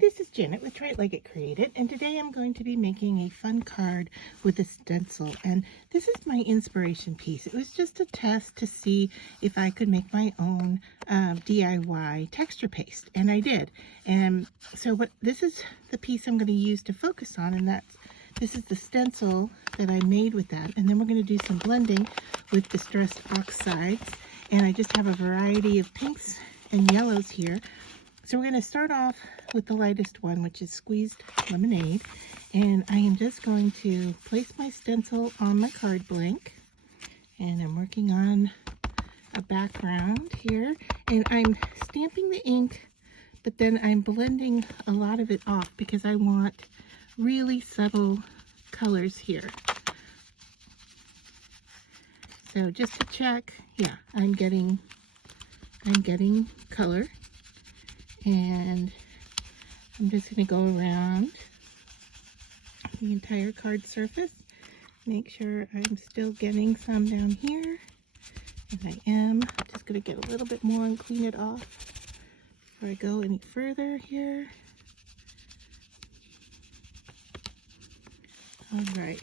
this is Janet with Try It Like It Created, and today I'm going to be making a fun card with a stencil. And this is my inspiration piece. It was just a test to see if I could make my own DIY texture paste, and I did. And so this is the piece I'm going to use to focus on, and this is the stencil that I made with that. And then we're going to do some blending with distressed oxides, and I just have a variety of pinks and yellows here. So we're going to start off with the lightest one, which is Squeezed Lemonade. And I am just going to place my stencil on my card blank. And I'm working on a background here. And I'm stamping the ink, but then I'm blending a lot of it off because I want really subtle colors here. So just to check, yeah, I'm getting color. And I'm just going to go around the entire card surface, make sure I'm still getting some down here, and I am. Just going to get a little bit more and clean it off before I go any further here. All right,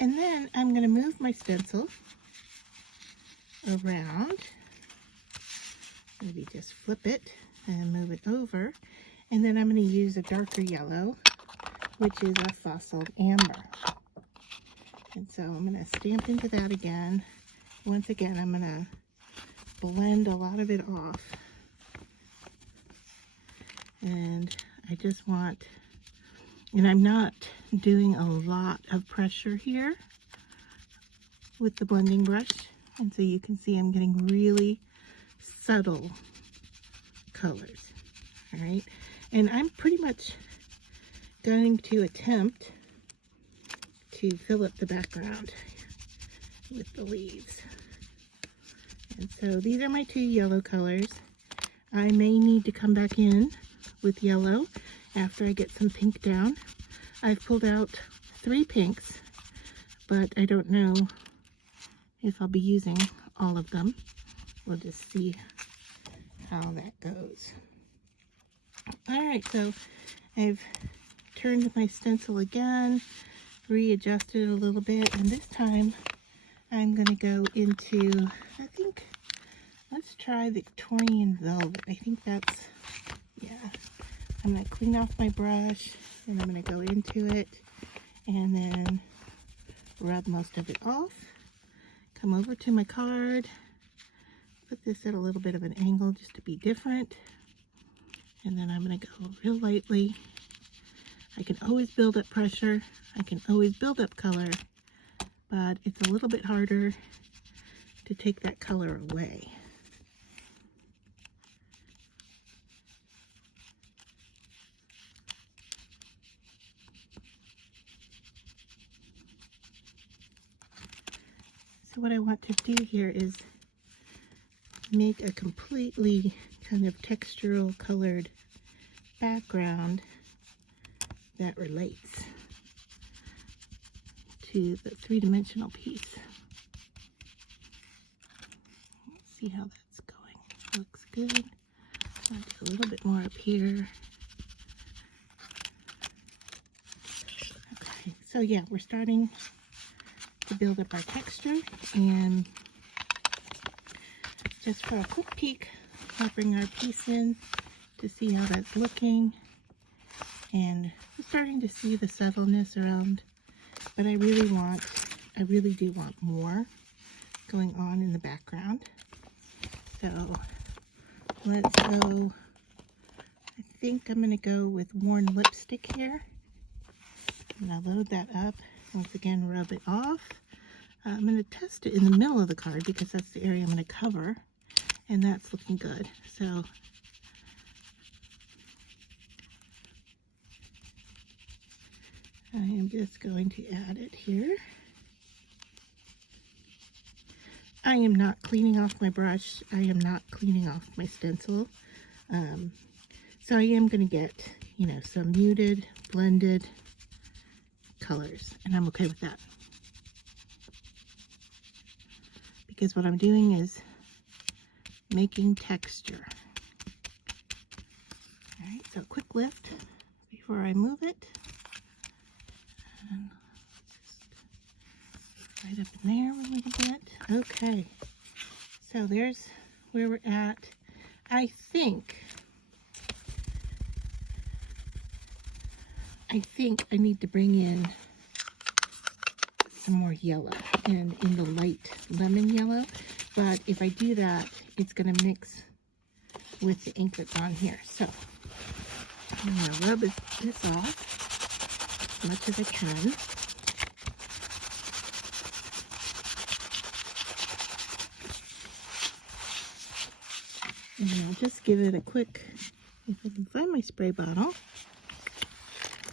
and then I'm going to move my stencil around, maybe just flip it and move it over, and then I'm going to use a darker yellow, which is a fossil amber. And so I'm going to stamp into that again. Once again, I'm going to blend a lot of it off, and I just want, and I'm not doing a lot of pressure here with the blending brush, and so you can see I'm getting really subtle colors. All right, and I'm pretty much going to attempt to fill up the background with the leaves. And so these are my two yellow colors. I may need to come back in with yellow after I get some pink down. I've pulled out 3 pinks, but I don't know if I'll be using all of them. We'll just see how that goes. All right, so I've turned my stencil again, readjusted it a little bit, and this time I'm going to go into, I think, let's try Victorian Velvet. I think that's, yeah. I'm going to clean off my brush, and I'm going to go into it, and then rub most of it off. Come over to my card. Put this at a little bit of an angle just to be different. And then I'm going to go real lightly. I can always build up pressure. I can always build up color. But it's a little bit harder to take that color away. So what I want to do here is make a completely kind of textural colored background that relates to the three-dimensional piece. Let's see how that's going. Looks good. I'll do a little bit more up here. Okay, so yeah, we're starting to build up our texture, and just for a quick peek, I'll bring our piece in to see how that's looking. And I'm starting to see the subtleness around, but I really do want more going on in the background. So let's go, I think I'm going to go with worn lipstick here. And I'll load that up. Once again, rub it off. I'm going to test it in the middle of the card because that's the area I'm going to cover, and that's looking good. So I am just going to add it here. I am not cleaning off my brush. I am not cleaning off my stencil. So I am going to get, you know, some muted, blended colors, and I'm okay with that. Because what I'm doing is making texture. All right. So quick lift before I move it. And just right up in there a little bit. Okay, so there's where we're at. I think I need to bring in some more yellow, and in the light lemon yellow, but if I do that, it's going to mix with the ink that's on here. So I'm going to rub this off as much as I can. And I'll just give it a quick, if I can find my spray bottle.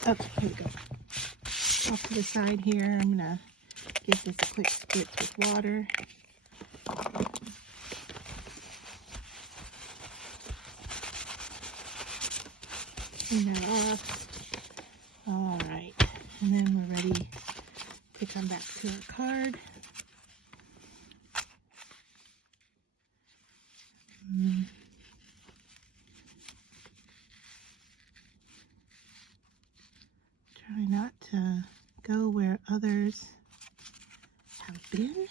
Okay, here we go. Off to the side here, I'm going to give this a quick spritz with water. Clean that off. All right, and then we're ready to come back to our card. Try not to go where others have been.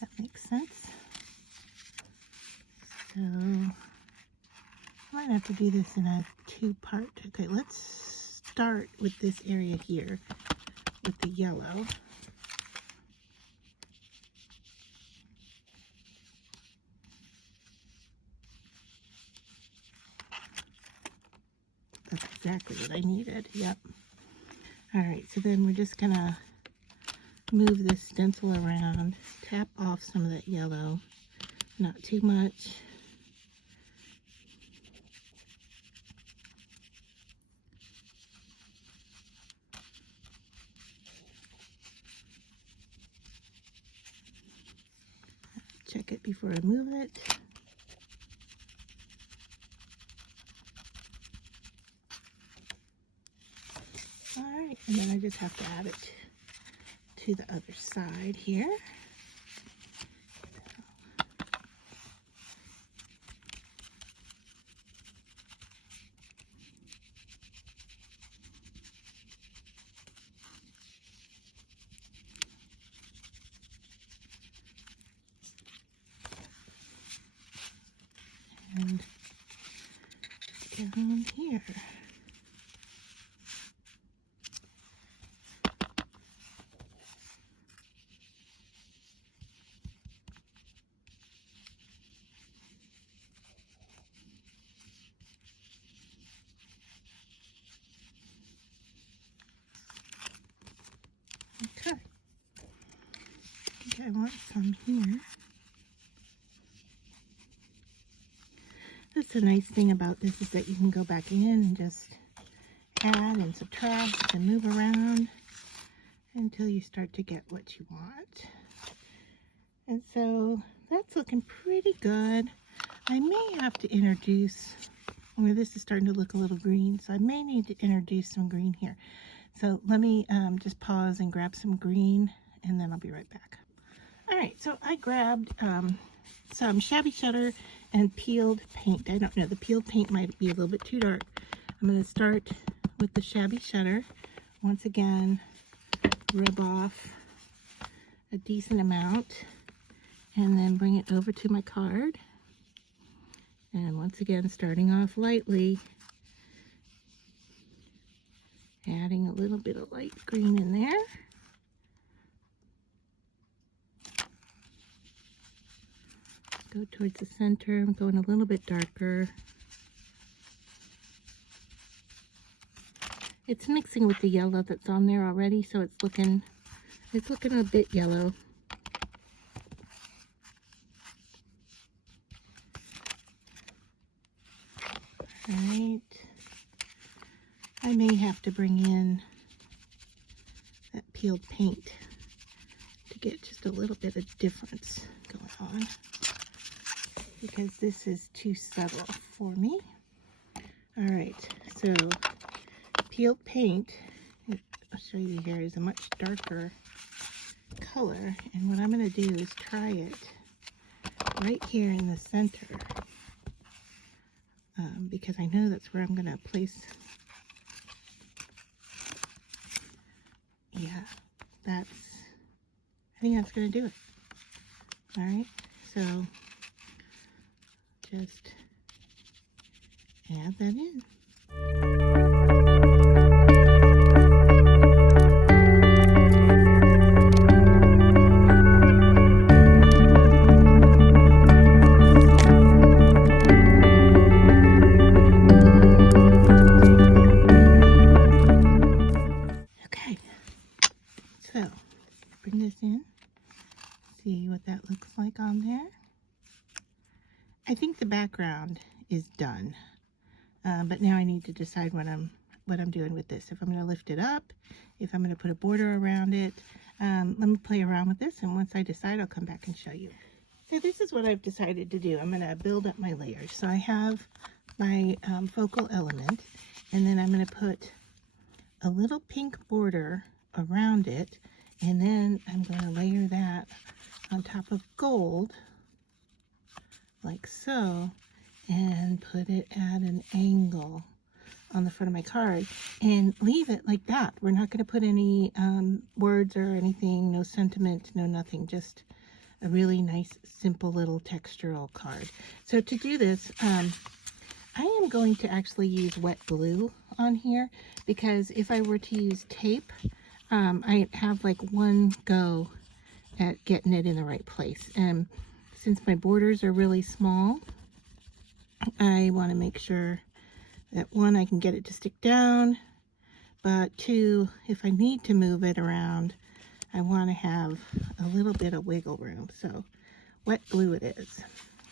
That makes sense. So I might have to do this in a two-part. Okay, let's start with this area here with the yellow. That's exactly what I needed. Yep. All right, so then we're just gonna move this stencil around, tap off some of that yellow, not too much. Check it before I move it. All right, and then I just have to add it to the other side here. And down here. Okay. I think I want some here. That's the nice thing about this, is that you can go back in and just add and subtract and move around until you start to get what you want. And so that's looking pretty good. I may have to introduce, well, this is starting to look a little green, so I may need to introduce some green here. So let me just pause and grab some green, and then I'll be right back. All right, so I grabbed some shabby shutter and peeled paint. I don't know, the peeled paint might be a little bit too dark. I'm going to start with the shabby shutter. Once again, rub off a decent amount, and then bring it over to my card. And once again, starting off lightly, adding a little bit of light green in there. Go towards the center. I'm going a little bit darker. It's mixing with the yellow that's on there already, so it's looking a bit yellow. Right. I may have to bring in that peeled paint to get just a little bit of difference going on, because this is too subtle for me. All right, so peeled paint, I'll show you here, is a much darker color, and what I'm going to do is try it right here in the center because I know that's where I'm going to place. Yeah, I think that's going to do it. All right, so just add that in. Okay, so bring this in, see what that looks like on there. I think the background is done, but now I need to decide what I'm doing with this. If I'm going to lift it up, if I'm going to put a border around it. Let me play around with this, and once I decide, I'll come back and show you. So this is what I've decided to do. I'm going to build up my layers. So I have my focal element, and then I'm going to put a little pink border around it, and then I'm going to layer that on top of gold, like so, and put it at an angle on the front of my card and leave it like that. We're not going to put any words or anything, no sentiment, no nothing, just a really nice simple little textural card. So to do this, I am going to actually use wet glue on here, because if I were to use tape, I have like one go at getting it in the right place. And since my borders are really small, I want to make sure that one, I can get it to stick down, but two, if I need to move it around, I want to have a little bit of wiggle room. So wet glue it is.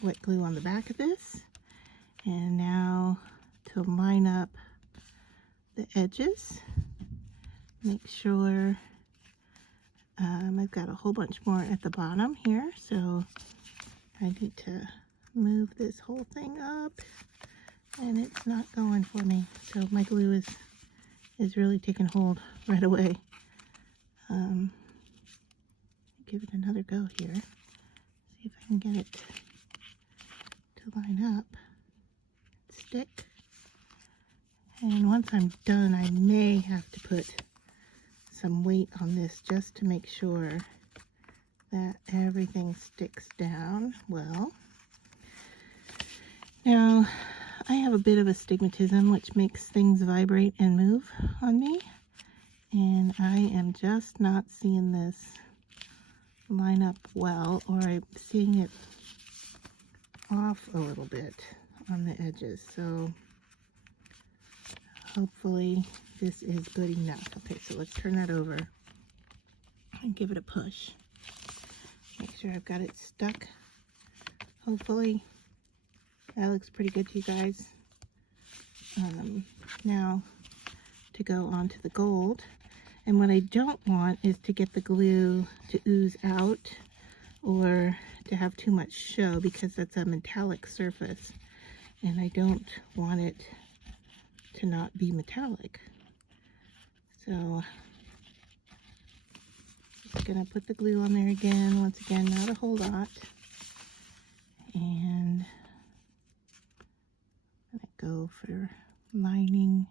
Wet glue on the back of this. And now to line up the edges, make sure I've got a whole bunch more at the bottom here, so I need to move this whole thing up, and it's not going for me. So my glue is really taking hold right away. Give it another go here. See if I can get it to line up, stick. And once I'm done, I may have to put some weight on this just to make sure that everything sticks down well. Now, I have a bit of astigmatism, which makes things vibrate and move on me, and I am just not seeing this line up well, or I'm seeing it off a little bit on the edges. So hopefully this is good enough. Okay, so let's turn that over and give it a push. Make sure I've got it stuck. Hopefully that looks pretty good to you guys. Now to go on to the gold. And what I don't want is to get the glue to ooze out or to have too much show, because that's a metallic surface. And I don't want it to not be metallic. So just gonna put the glue on there again. Once again, not a whole lot. And I'm gonna go for lining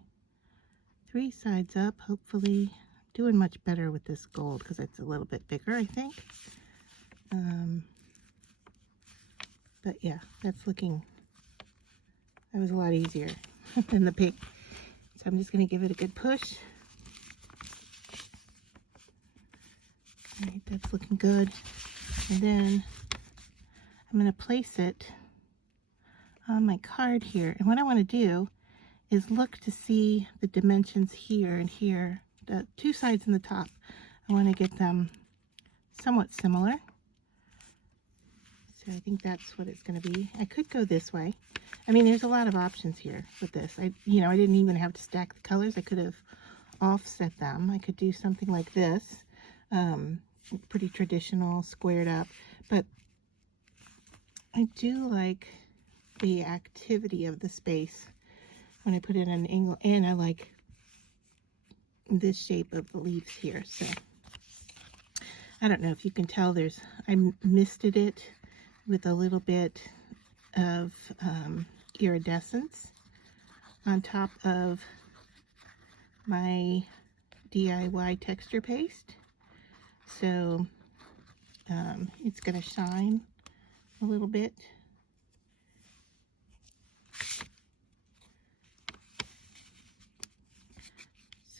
3 sides up. Hopefully doing much better with this gold because it's a little bit bigger, I think. But yeah, that was a lot easier than the pink. So I'm just going to give it a good push. All right, that's looking good. And then I'm going to place it on my card here. And what I want to do is look to see the dimensions here and here. The 2 sides in the top, I want to get them somewhat similar. So I think that's what it's going to be. I could go this way. I mean, there's a lot of options here with this. I didn't even have to stack the colors. I could have offset them. I could do something like this. Pretty traditional, squared up. But I do like the activity of the space when I put it at an angle, and I like this shape of the leaves here. So I don't know if you can tell, I misted it with a little bit of iridescence on top of my DIY texture paste. So it's going to shine a little bit.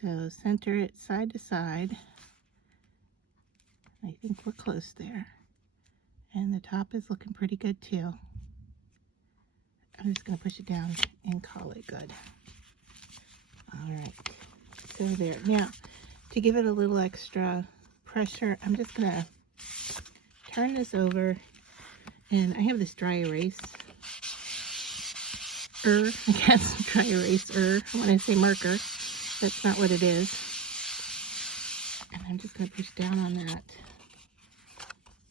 So center it side to side. I think we're close there. And the top is looking pretty good too. I'm just going to push it down and call it good. Alright, so there. Now, to give it a little extra pressure, I'm just going to turn this over, and I have this dry erase. I guess dry eraser. When I say marker, that's not what it is. And I'm just going to push down on that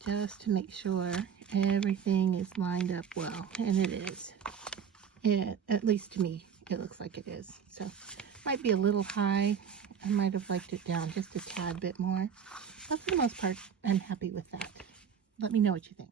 just to make sure everything is lined up well, and it is. At least to me, it looks like it is. So, might be a little high. I might have liked it down just a tad bit more. But for the most part, I'm happy with that. Let me know what you think.